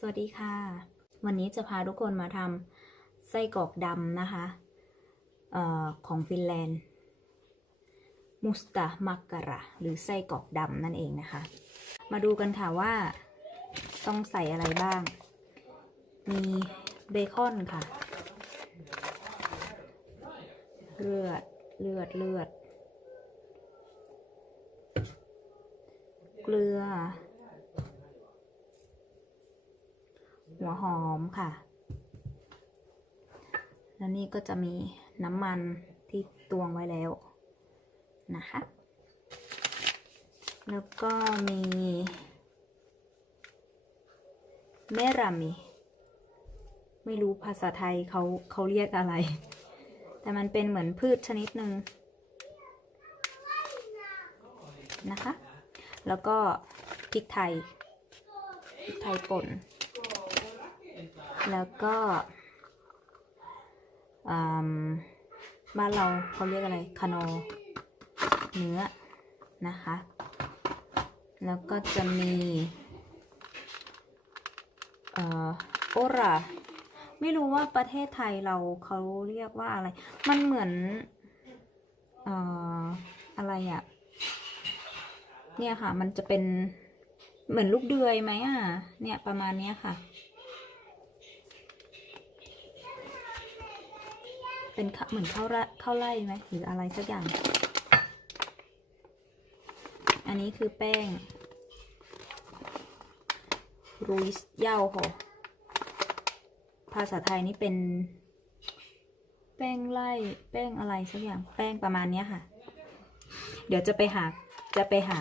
สวัสดีค่ะ วันนี้จะพาทุกคนมาทำไส้กรอกดำนะคะออของฟินแลนด์ มุสตามักการะ หรือไส้กรอกดำนั่นเองนะคะ มาดูกันค่ะว่า ต้องใส่อะไรบ้าง มีเบคอนค่ะ เลือด เลือด เลือด เกลือ หัวหอมค่ะ แล้วนี่ก็จะมีน้ำมันที่ตวงไว้แล้วนะคะ แล้วก็มีเมรามิ ไม่รู้ภาษาไทยเขาเขาเรียกอะไร แต่มันเป็นเหมือนพืชชนิดหนึ่งนะคะ แล้วก็พริกไทยพริกไทยป่น แล้วก็บ้านเราเขาเรียกอะไรคานอเนื้อนะคะ แล้วก็จะมีออโอราไม่รู้ว่าประเทศไทยเราเขาเรียกว่าอะไร มันเหมือนเอ่ออะไรอะเนี่ยค่ะ มันจะเป็นเหมือนลูกเดือยไหมอะ เนี่ยประมาณเนี้ยค่ะ เป็นเหมือนข้าวไร่ข้าวไร่ไหมหรืออะไรสักอย่าง อันนี้คือแป้งรูสเย่าค่ะภาษาไทยนี่เป็น แป้งไร่แป้งอะไรสักอย่างแป้งประมาณนี้ค่ะ เดี๋ยวจะไปหาจะไปหา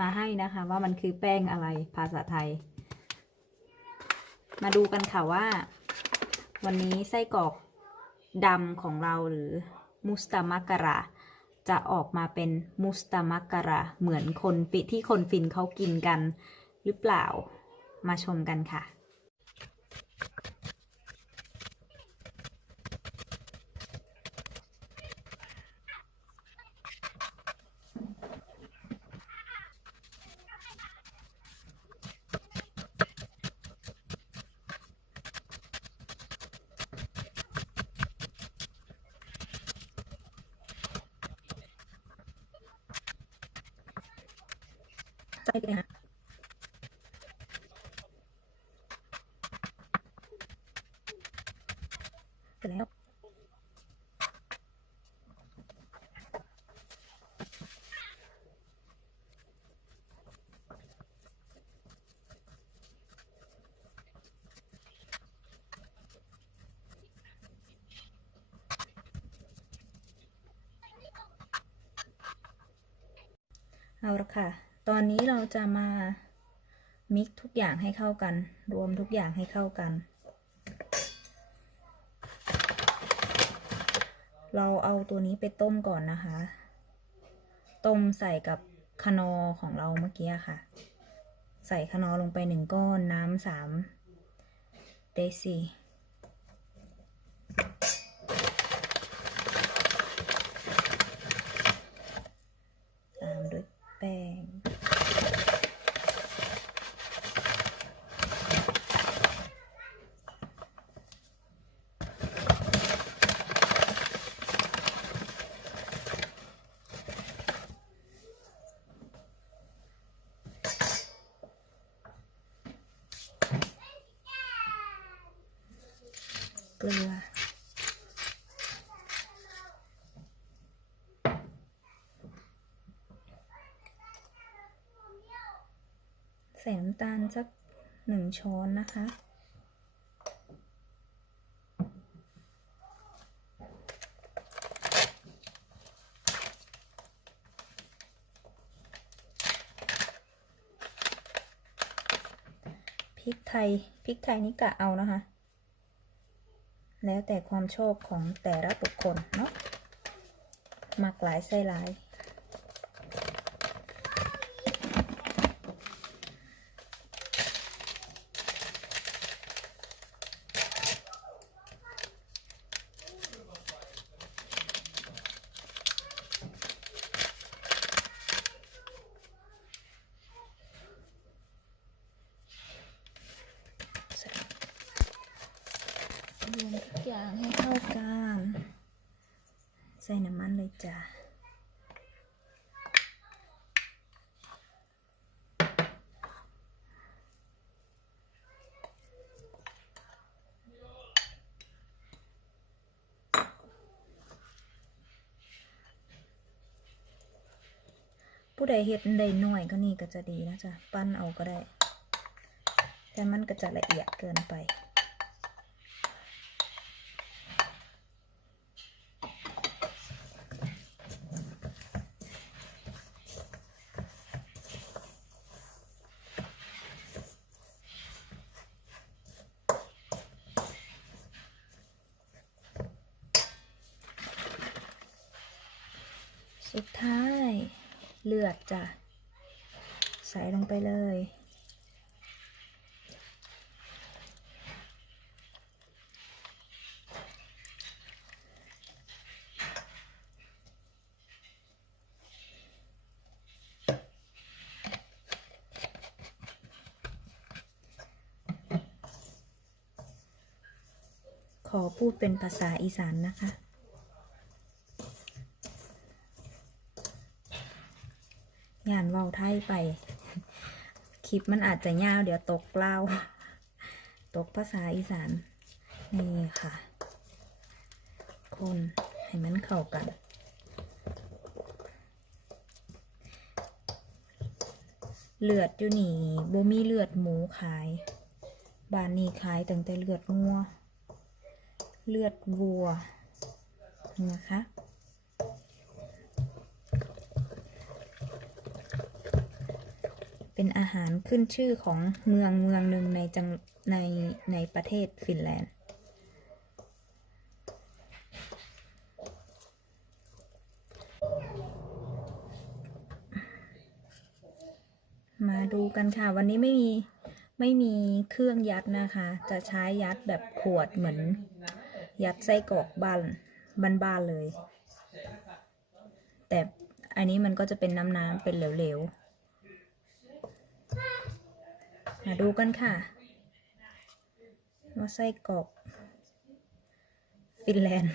มาให้นะคะ ว่ามันคือแป้งอะไรภาษาไทย มาดูกันค่ะว่า วันนี้ไส้กรอก ดำของเราหรือมุสตามัการะจะออกมาเป็นมุสตามัการะเหมือนคนฟิที่คนฟินเขากินกันหรือเปล่ามาชมกันค่ะ ใจเลยนะเสร็จแล้วเอาละค่ะ ตอนนี้เราจะมามิกทุกอย่างให้เข้ากัน รวมทุกอย่างให้เข้ากัน เราเอาตัวนี้ไปต้มก่อนนะคะ ต้มใส่กับคนอของเราเมื่อกี้ค่ะ ใส่คนอลงไปหนึ่งก้อนน้ำสามเดซีตามด้วยแป้ง เกลือ ใส่น้ำตาลสักหนึ่งช้อนนะคะพริกไทยพริกไทยนี่กะเอานะคะ แล้วแต่ความชอบของแต่ละบุคคลเนาะหมักหลายไส้หลาย รวมทุกอย่างให้เข้ากัน ใส่น้ำมันเลยจ้ะผู้ใดเฮ็ดได้หน่อยก็นี่ก็จะดีนะจ๊ะ ปั้นเอาก็ได้ แต่มันก็จะละเอียดเกินไป สุดท้ายเลือดจ้ะ ใส่ลงไปเลย ขอพูดเป็นภาษาอีสานนะคะ ย่านเว้าไทยไป คลิปมันอาจจะยาวเดี๋ยวตกเล่า ตกภาษาอีสาน นี่ค่ะ คนให้มันเข้ากันเลือดอยู่นี่บ่มีเลือดหมูขาย บ้านนี้ขายตั้งแต่เลือดงัว เลือดวัวนะคะ เป็นอาหารขึ้นชื่อของเมืองเมืองหนึ่งในจังในในประเทศฟินแลนด์ มาดูกันค่ะ วันนี้ไม่มีไม่มีเครื่องยัดนะคะ จะใช้ยัดแบบขวดเหมือน ยัดไส้กรอกบ้านบ้านๆเลย แต่อันนี้มันก็จะเป็นน้ำน้ำๆเป็นเหลวๆ มาดูกันค่ะว่าไส้กรอกฟินแลนด์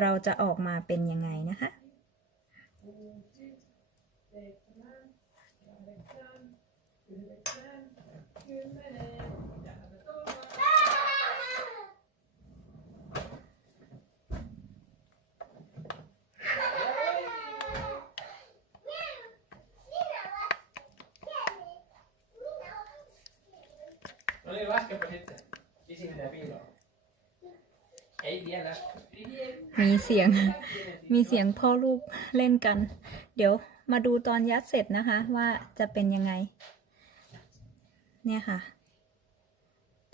เราจะออกมาเป็นยังไงนะคะ basket, he's in the pillow. มีเสียง มีเสียงพ่อลูกเล่นกัน เดี๋ยวมาดูตอนยัดเสร็จนะคะ ว่าจะเป็นยังไง เนี่ยค่ะ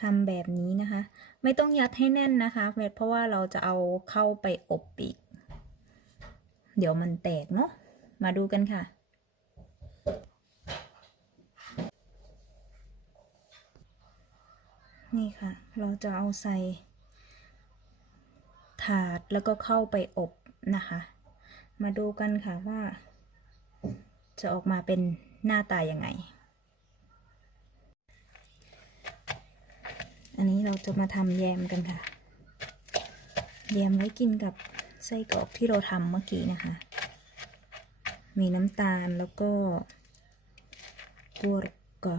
ทำแบบนี้นะคะ ไม่ต้องยัดให้แน่นนะคะเพราะว่าเราจะเอาเข้าไปอบอีก เดี๋ยวมันแตกเนาะมาดูกันค่ะ นี่ค่ะ เราจะเอาใส่ ถาดแล้วก็เข้าไปอบนะคะ มาดูกันค่ะว่า จะออกมาเป็นหน้าตายังไง อันนี้เราจะมาทำแยมกันค่ะ แยมไว้กินกับไส้กรอกที่เราทำเมื่อกี้นะคะ มีน้ำตาลแล้วก็กัวก็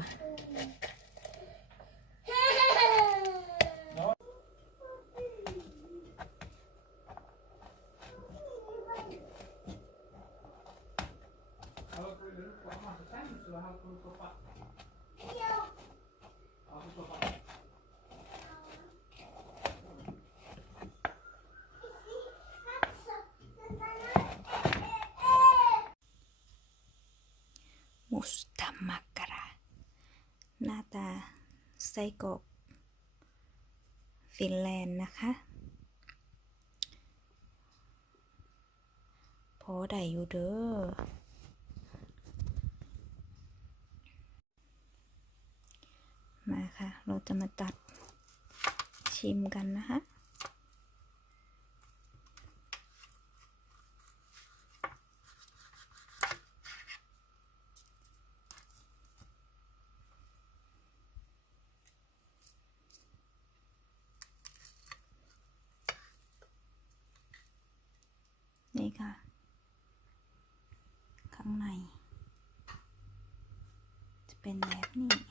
มุสตามักกะระหน้าตาไส้กรอกฟินแลนด์นะคะ พอได้อยู่เด้อ มาค่ะ เราจะมาตัดชิมกันนะคะนี่ค่ะ ข้างใน จะเป็นแบบนี้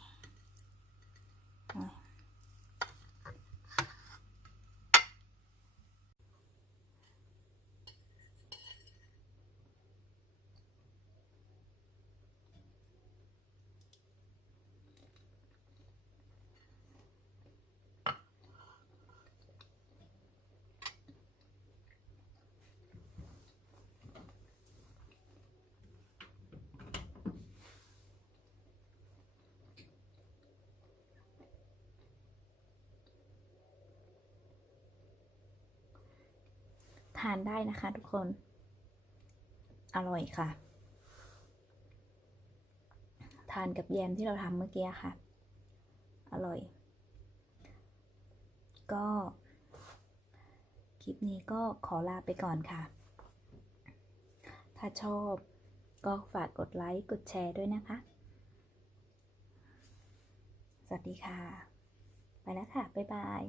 ทานได้นะคะทุกคน อร่อยค่ะ ทานกับแยมที่เราทำเมื่อกี้ค่ะ อร่อย ก็คลิปนี้ก็ขอลาไปก่อนค่ะ ถ้าชอบก็ฝากกดไลค์ กดแชร์ด้วยนะคะ สวัสดีค่ะ ไปแล้วค่ะ บ๊ายบาย